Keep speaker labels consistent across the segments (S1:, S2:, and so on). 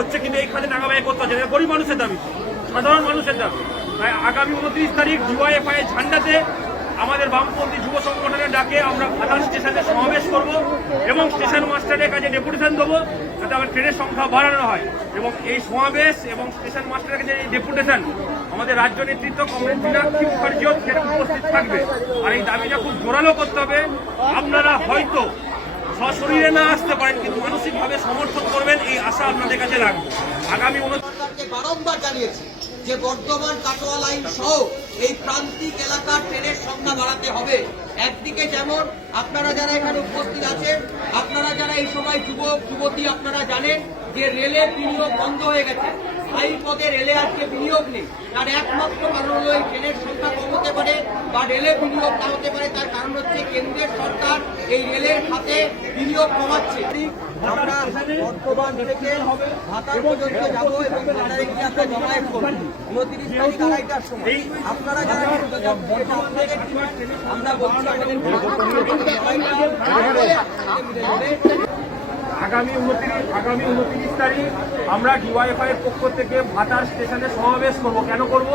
S1: করছে কিন্তু এইখানে নাগাবাই করতে হচ্ছে গরিব মানুষের দাবি, সাধারণ মানুষের দাবি। তাই আগামী উনত্রিশ তারিখ ডিওয়াইএফআই এর ঝান্ডাতে আমাদের বামপন্থী যুব সংগঠনের ডাকে আমরা ভাতার স্টেশনে সমাবেশ করব এবং স্টেশন মাস্টারের কাছে ডেপুটেশন দেবো যাতে আমার ট্রেনের সংখ্যা বাড়ানো হয়। এবং এই সমাবেশ এবং স্টেশন মাস্টারের কাছে এই ডেপুটেশন, আমাদের রাজ্য নেতৃত্ব কংগ্রেস মীনাক্ষী মুখার্জিও সেটা উপস্থিত থাকবে। আর এই দাবিটা খুব জোরালো করতে হবে। আপনারা সশরীরে না আসতে পারেন, কিন্তু মানসিকভাবে সমর্থন করবেন, এই আশা আপনাদের কাছে রাখব। আগামী
S2: সরকারকে বারংবার জানিয়েছি যে বর্ধমান কাটোয়া লাইন সহ এই প্রান্তিক এলাকার ট্রেনের সংখ্যা বাড়াতে হবে। একদিকে যেমন আপনারা যারা এখানে উপস্থিত আছেন, আপনারা যারা এই সময় যুবক যুবতী আপনারা জানেন যে রেলের বিনিয়োগ বন্ধ হয়ে গেছে। স্থায়ী পদে রেলে আজকে বিনিয়োগ নেই। তার একমাত্র কারণ হলো এই ট্রেনের সংখ্যা কম হতে পারে বা রেলে বিনিয়োগ না হতে পারে, তার কারণ হচ্ছে কেন্দ্রের সরকার এই রেলের খাতে বিনিয়োগ কমাচ্ছে। আমরা বর্তমান থেকে পর্যন্ত যাব এবং গিয়ে আমরা জমায়েত উনত্রিশ তারিখ সময়। আপনারা আমরা
S1: আগামী উনত্রিশ আগামী উনত্রিশ তারিখ আমরা ডিওয়াইফআই এর পক্ষ থেকে ভাটার স্টেশনে সমাবেশ করব। কেন করব?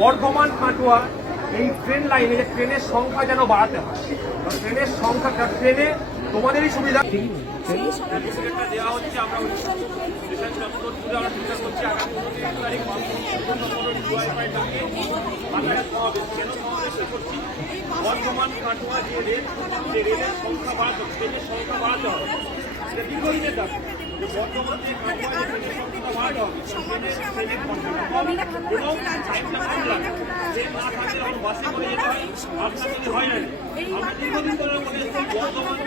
S1: বর্ধমান কাটোয়া এই ট্রেন লাইনে যে ট্রেনের সংখ্যা যেন বাড়াতে হয়। ট্রেনের সংখ্যা ট্রেনে তোমাদেরই সুবিধা। দেওয়া হচ্ছে আমরা বর্ধমান কাটোয়া যে রেল যে রেলের সংখ্যা বাড়াতে হবে ট্রেনের সংখ্যা বাড়াতে হবে। এটা দীর্ঘদিনের দাবি যে বর্তমান যে হয় হয় না আমরা বলে এসেছি বর্ধমান